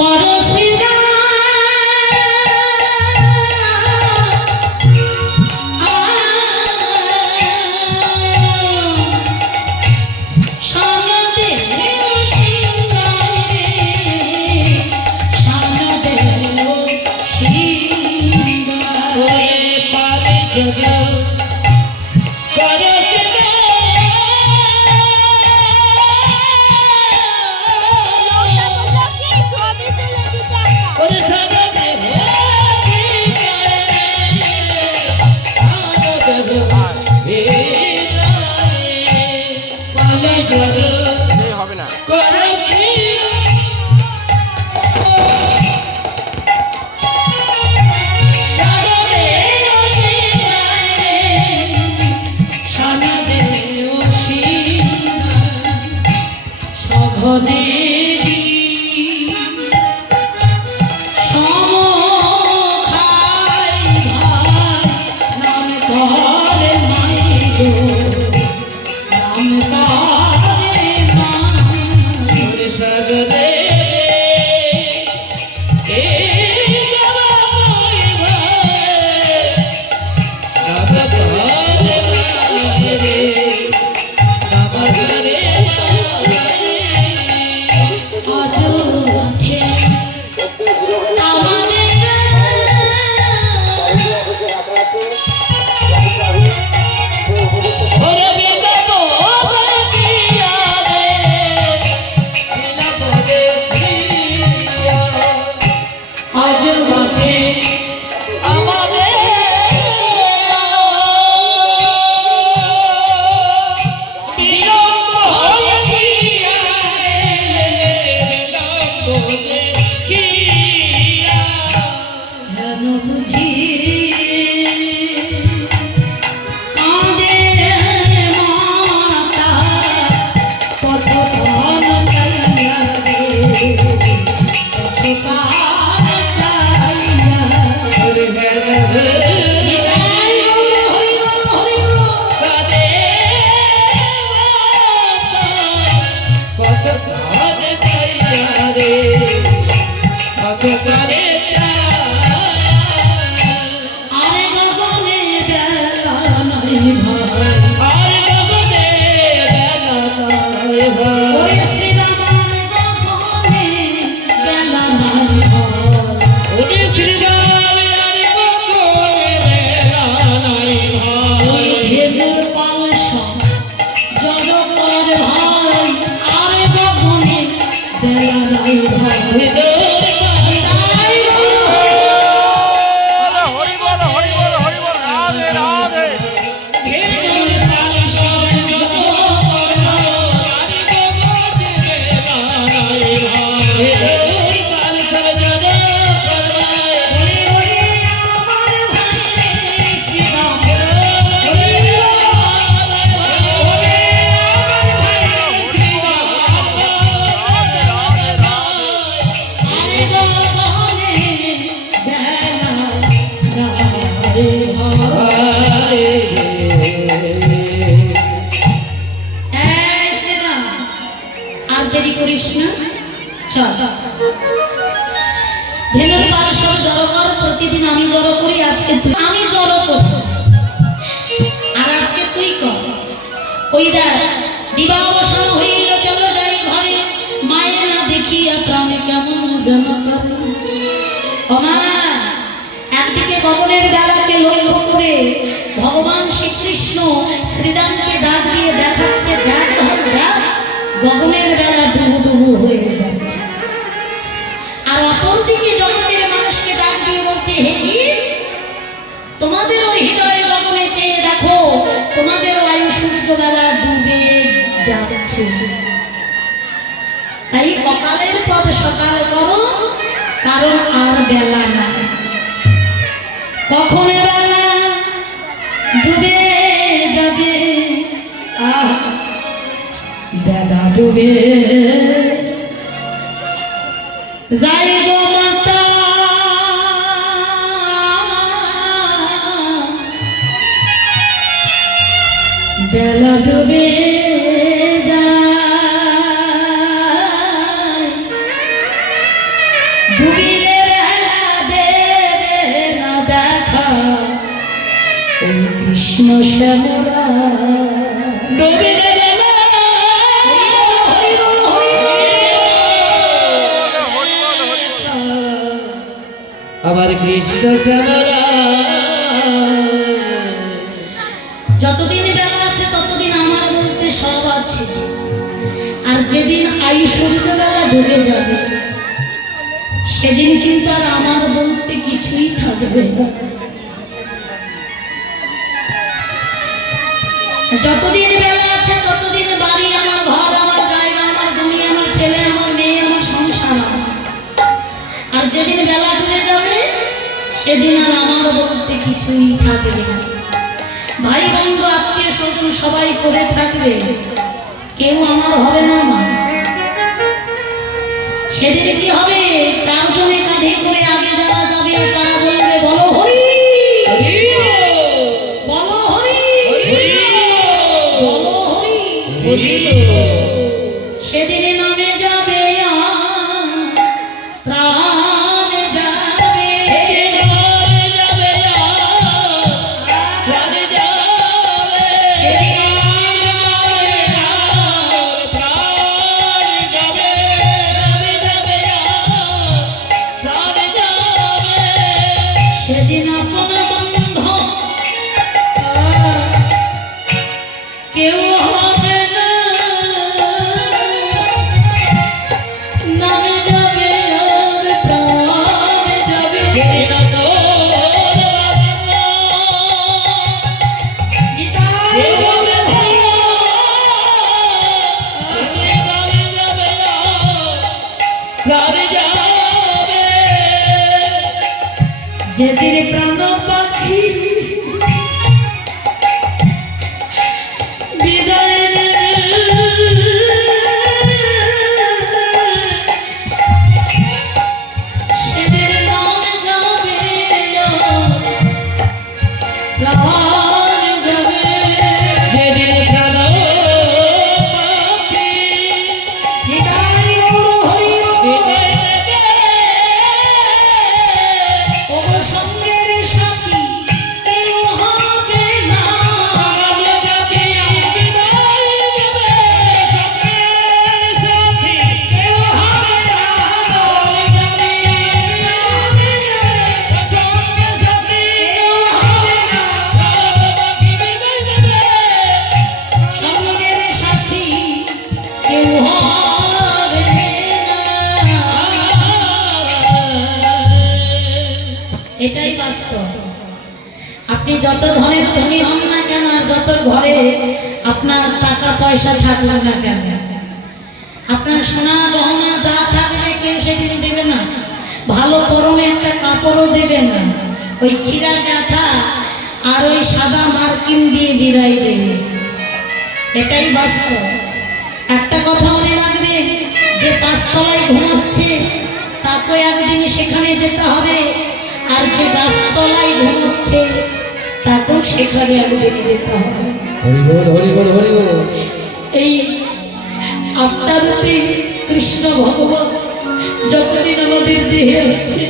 করছি Gracias. Y vamos. কারণ আর বেলা না কখন বেলা ডুবে যাবে আহ বেলা ডুবে সেদিন কিন্তু আর আমার বলতে কিছুই থাকবে না যতদিন বেলা আছে ততদিন বাড়ি আমার ঘর আমার জায়গা আমার জমি আমার ছেলে আমার মেয়ে আমার সংসার আর যেদিন বেলা ডুবে যাবে সেদিন আর আমার বলতে কিছুই থাকবে না ভাই বন্ধু আত্মীয় শ্বশুর সবাই করে থাকবে কেউ আমার হবে না মা সেদিন কি হবে চারজনে কাঁধে করে রানা পাখি যত ধনে ধনী হন না কেন আর যত ঘরে আপনার টাকা পয়সা থাকলে না কেন আপনার সোনা গহনা যা থাকলে কেউ সেদিন দেবে না ভালো পরনে একটা কাপড়ও দেবে না ওই ছিঁড়া গাথা আর ওই সাদা মার্কিন দিয়ে বিদায় দেবে এটাই বাস্তব একটা কথা মনে লাগবে যে পাঁচতলায় ঘুমাচ্ছে তাকে একদিন সেখানে যেতে হবে আর যে গাছতলায় ঘুমাচ্ছে তাতেও সে ঘরে আমাদের যেতে হবে এই আত্মারূপে কৃষ্ণ ভগবান যতদিন আমাদের দেহে হচ্ছে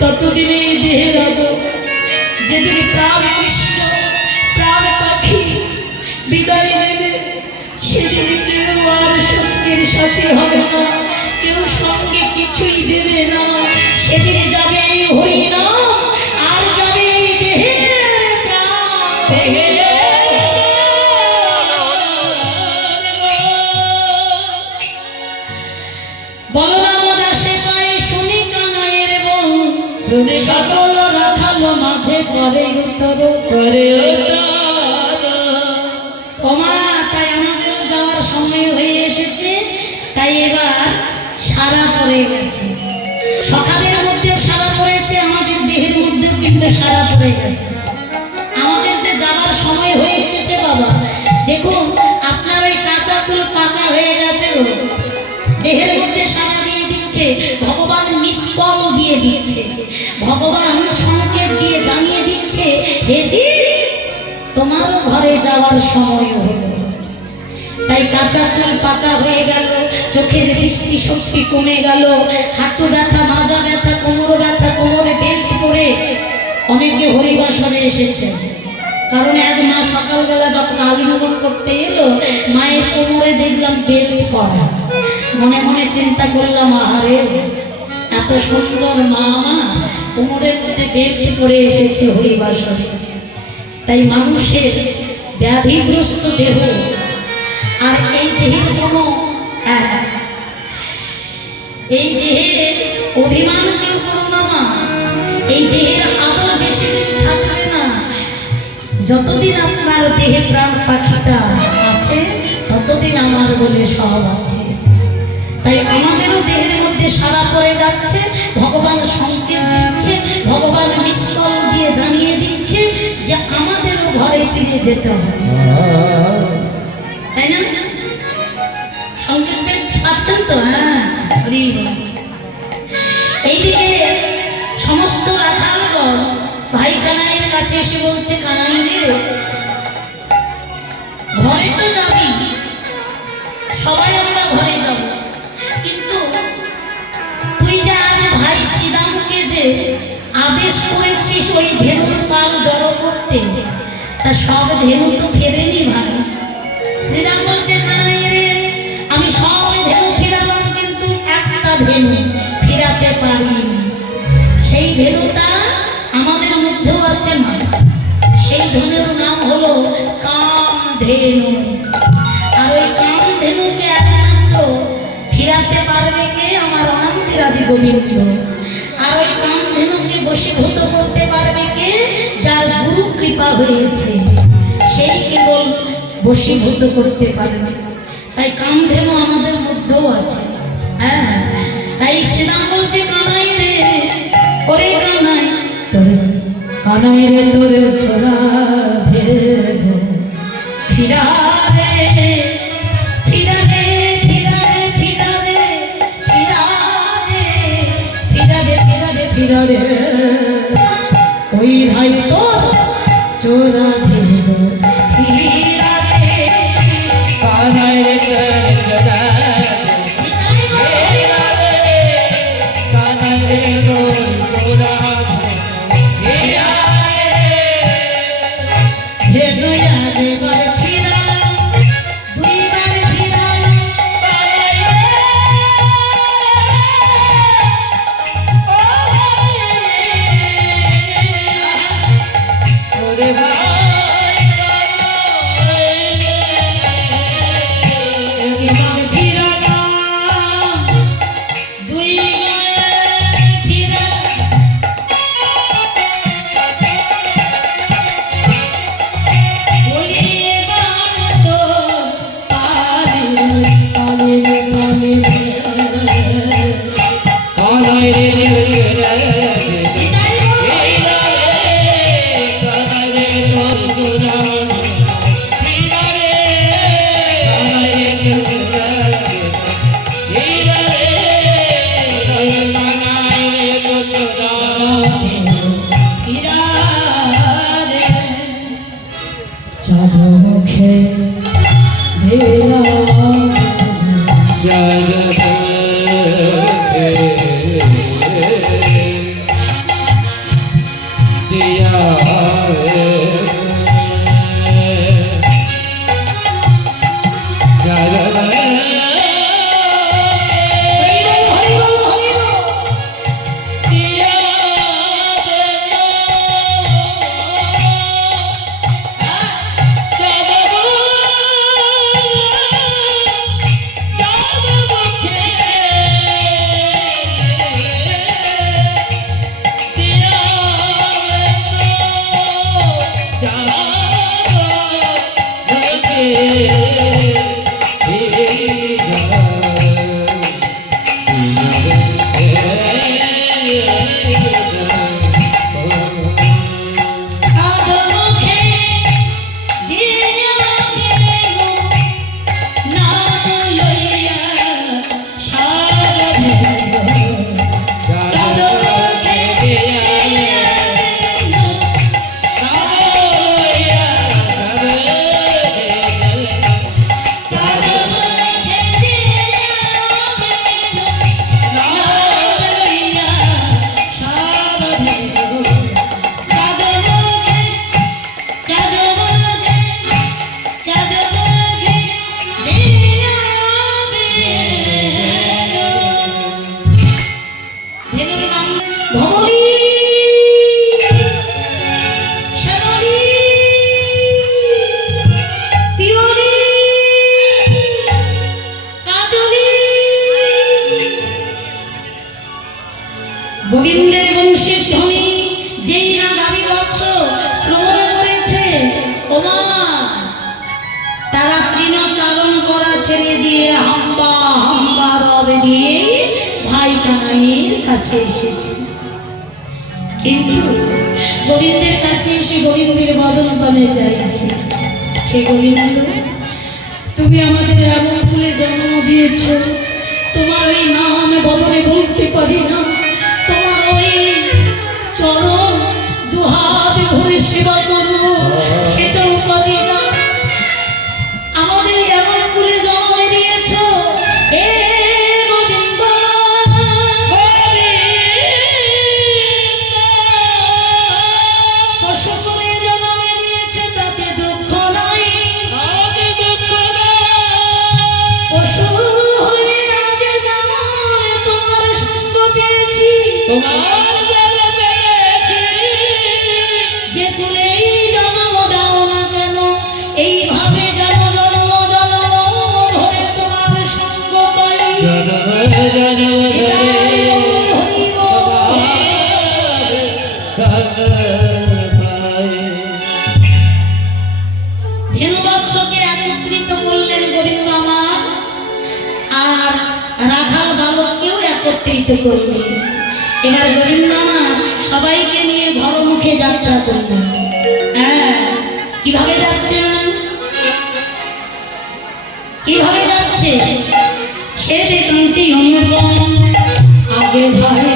ততদিন এই দেহে রাখো যেদিন প্রাণ কৃষ্ণ প্রাণ পাখি বিদায় নেবে সেদিন কেউ আর সঙ্গের সাথে হবে না কেউ সঙ্গে কিছুই দেবে না সেদিন যাবে এই না সকল রাখাল মাঝে করে উত্তর করে তাই আমাদের যাওয়ার সময় হয়ে এসেছে তাই এবার সারা পড়ে গেছে সকালের মধ্যেও সারা পড়েছে আমাদের দেহের মধ্যেও কিন্তু সারা পড়ে গেছে সময় হলো তাই কাঁচা চুল পাতা হয়ে গেল চোখের দৃষ্টি শক্তি কমে গেল হাঁটু ব্যথা মাজা ব্যথা কোমর ব্যথা কোমরে বেল্ট পরে অনেকে হরিবাসনে এসেছে কারণ এক মা সকালবেলা যখন আলিঙ্গন করতে এলো মায়ের কোমরে দেখলাম বেল্ট করা মনে মনে চিন্তা করলাম আহারে এত সুন্দর মা আমার কোমরের মধ্যে বেল্ট পরে এসেছে হরিবাসনে তাই মানুষের ব্যাধিগ্রস্ত দেহ আর এই দেহের কোনো এই দেহের অভিমান কেউ করো না এই দেহের আদর বেশি দিন থাকবে না যতদিন আপনার দেহে প্রাণ পাখিটা আছে ততদিন আমার বলে সব আছে তাই আমাদেরও দেহের মধ্যে সারা পড়ে যাচ্ছে ভগবান সংকেত দিচ্ছে ভগবান নিষ্কল ঘরে ফিরে যেতে হবে তাই না পাচ্ছেন তো হ্যাঁ, এইদিকে সমস্ত ভাই কানাইয়ের কাছে এসে বলছে কানাই ঘরে তো যাবি সবাই আমরা ঘরে যাব কিন্তু তুই যে আজ ভাই শ্রীরামকে যে আদেশ করেছিস ওই ধেনুর পাল জড়ো তা সব ধেনু তো ফেরেনি ভাই শ্রীরাম বলছে আমি সব ধেনু ফেরালাম কিন্তু একটা ধেনু ফেরাতে পারিনি সেই ধেনুটা আমাদের মধ্যেও আছে না সেই ধনুর নাম হলো কাম ধেনু আর ওই কাম ধেনুকে একমাত্র ফিরাতে পারবে কে আমার অনন্তিরাদি গোবিন্দ আর ওই কাম ধেনুকে বসীভূত হয়েছে সেই কেবল বশীভূত করতে পারবে তাই কামধেনু আমাদের মধ্যেও আছে হ্যাঁ তাই শ্রীরাম বলছে কানাই রে ওরে কানাই তোরে কানাই রে তোরে মায়ের কাছে এসেছি কিন্তু গোবিন্দের কাছে এসে গরিবদের বদন পানে যাইছি হে গোবিন্দ তুমি আমাদের এমন ভুলে জন্ম দিয়েছ তোমার এই নাম বদলে বলতে পারি না করবে এবার গোবিন্দ মামা সবাইকে নিয়ে ধরমুখে যাত্রা করবে হ্যাঁ কিভাবে যাচ্ছেন কিভাবে যাচ্ছে সে যে কান্তি অন্য আগে ধরে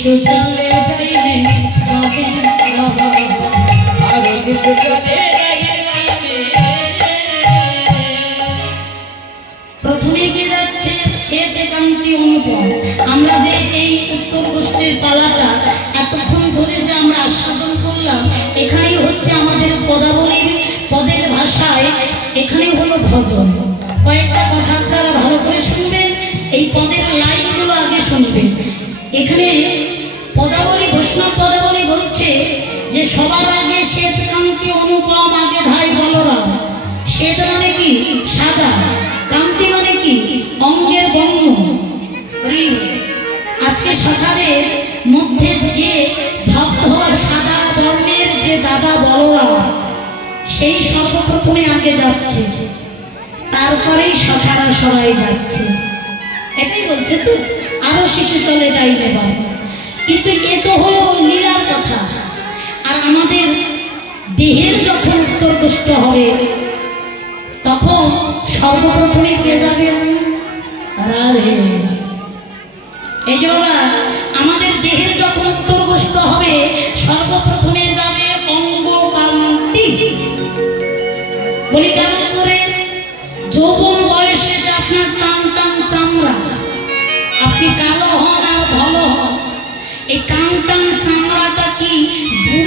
শিশুকালে যাইবে প্রথমে কে যাচ্ছে সে একান্তি অনুপম আমাদের এই উত্তর গোষ্ঠীর পালাটা এতক্ষণ ধরে যে আমরা আস্বাদন করলাম এখানেই হচ্ছে আমাদের পদাবলীর পদের ভাষায় এখানেই হলো ভজন কয়েকটা কথা আপনারা ভালো করে শুনবেন এই পদের লাইনগুলো আগে শুনবেন এখানে সবার আগে শ্বেতকান্তি অনুপম আগে ধাই বলরাম শ্বেত মানে কি সাজা কান্তি মানে কি অঙ্গের বঙ্গ আজকে সকালে মধ্যে যে ধবধবা সাদা বর্ণের যে দাদা বলরাম সেই সর্বপ্রথমে আগে যাচ্ছে তারপরেই সখারা সবাই যাচ্ছে এটাই বলছে তো আরো শিশু চলে যাইলে বাবা কিন্তু এ তো হলো লীলার কথা আমাদের দেহের যখন উত্তরপুষ্ট হবে তখন সর্বপ্রথমে কে যাবে এই যে বাবা আমাদের দেহের যখন উত্তরপুষ্ট হবে সর্বপ্রথমে যাবে অঙ্গ অঙ্গকান্তি বলি কেমন করে যৌবন বয়সে যে আপনার টান টান চামড়া আপনি কালো হন আর ধলো হন এই টান টান চামড়া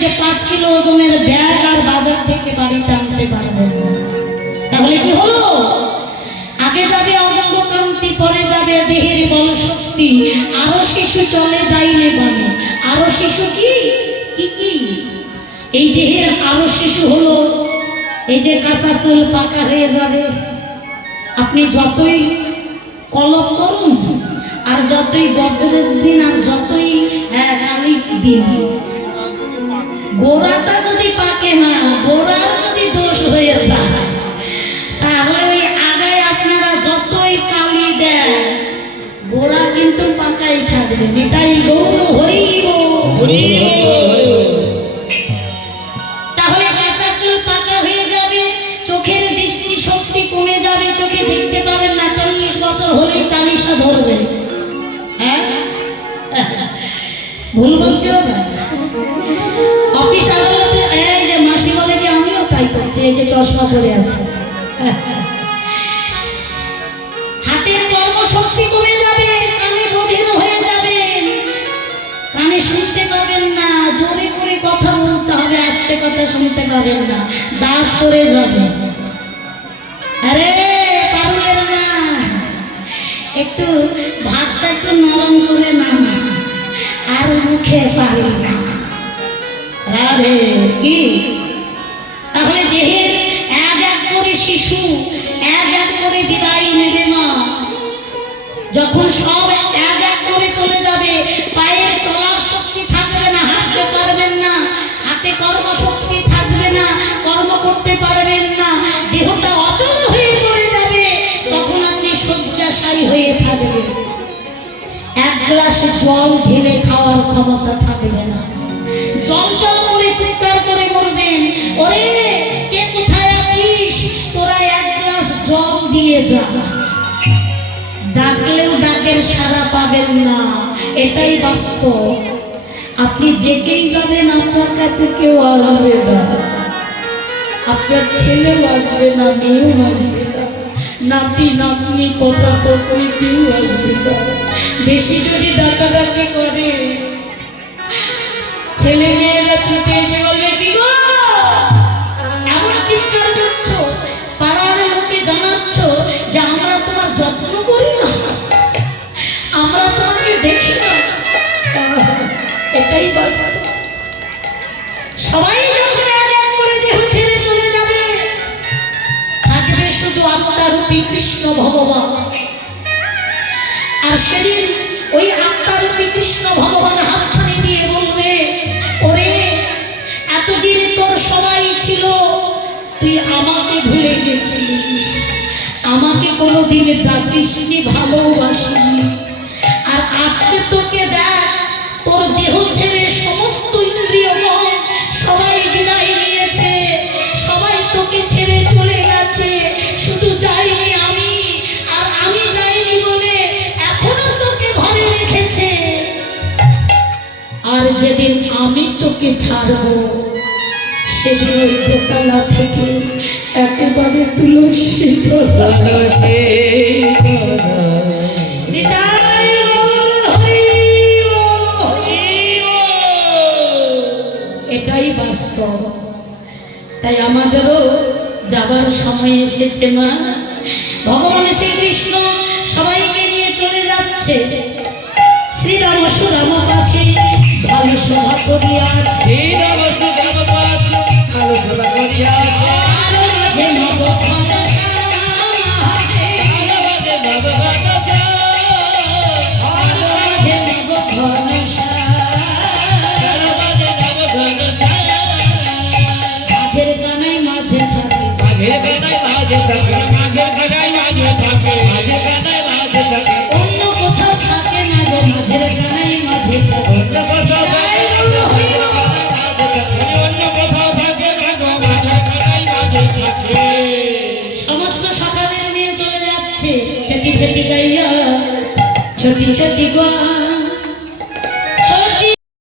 যে পাঁচ কিলো ওজনের ব্যাগ আর বাজার থেকে বাড়িতে আনতে পারবে তাহলে কি হলো আগে যাবে অঙ্গকান্তি পরে যাবে দেহের বল শক্তি আরো শিশু চলে ডাইনে বানে আরো শিশু কি কি এই দেহের আরো শিশু হলো এই যে কাঁচা চুল পাকা হয়ে যাবে আপনি যতই কলম করুন আর যতই গদরেজ দিন আর যতই কালিক হ্যাঁ, দিন গোড়াটা যদি পাকে না হ্যাঁ, গোড়ার যদি দোষ হয়ে যায় তাহলে ওই আগায় আপনারা যতই কালি দেন গোড়া কিন্তু পাকাই থাকবে নিতাই গৌর হইব তাহলে কাঁচা চুল পাকা হয়ে যাবে চোখের দৃষ্টি শক্তি কমে যাবে চোখে দেখতে পাবেন না চল্লিশ বছর হলে চালিশা ধরবে হ্যাঁ ভুল বলছো না যে যে চশমা পরে আছে হাতের কর্মশক্তি কমে যাবে কানে বধির হয়ে কানে শুনতে পাবেন না জোরে করে কথা বলতে হবে আস্তে কথা শুনতে পাবেন না দাঁত পরে যাবে আরে না একটু ভাতটা একটু নরম করে নামা আর মুখে পারি না রাধে কি তাহলে দেহের এক এক করে শিশু এক এক করে বিদায় নেবে মা যখন সব এক এক করে চলে যাবে পায়ের চলার শক্তি থাকবে না হাঁটতে পারবেন না হাতে কর্মশক্তি থাকবে না কর্ম করতে পারবেন না দেহটা অচল হয়ে পড়ে যাবে তখন আপনি শয্যাশায়ী হয়ে থাকবেন এক গ্লাস জল ঢেলে খাওয়ার ক্ষমতা থাকবে না পাবেন না এটাই বাস্তব আপনি ডেকেই যাবেন আপনার কাছে কেউ আসবে না আপনার ছেলে আসবে না মেয়েও আসবে নাতি নাতনি কথা পোতনি কেউ আসবে না বেশি যদি ডাকাডাকি করে ছেলে মেয়ে ভগবান আর সেদিন ওই আত্মারূপী কৃষ্ণ ভগবান হাতছানি দিয়ে বলবে ওরে এতদিন তোর সবাই ছিল তুই আমাকে ভুলে গেছিলিস আমাকে কোনোদিন ডাকিস ভালো তোকে ছাড়ব সেই দোকানা থেকে একেবারে তুলো এটাই বাস্তব তাই আমাদেরও যাবার সময় এসেছে মা ভগবান শ্রীকৃষ্ণ সবাইকে নিয়ে চলে যাচ্ছে আলোচনা করিয়াছে আলোচনা করিয়াছে future Jaguar.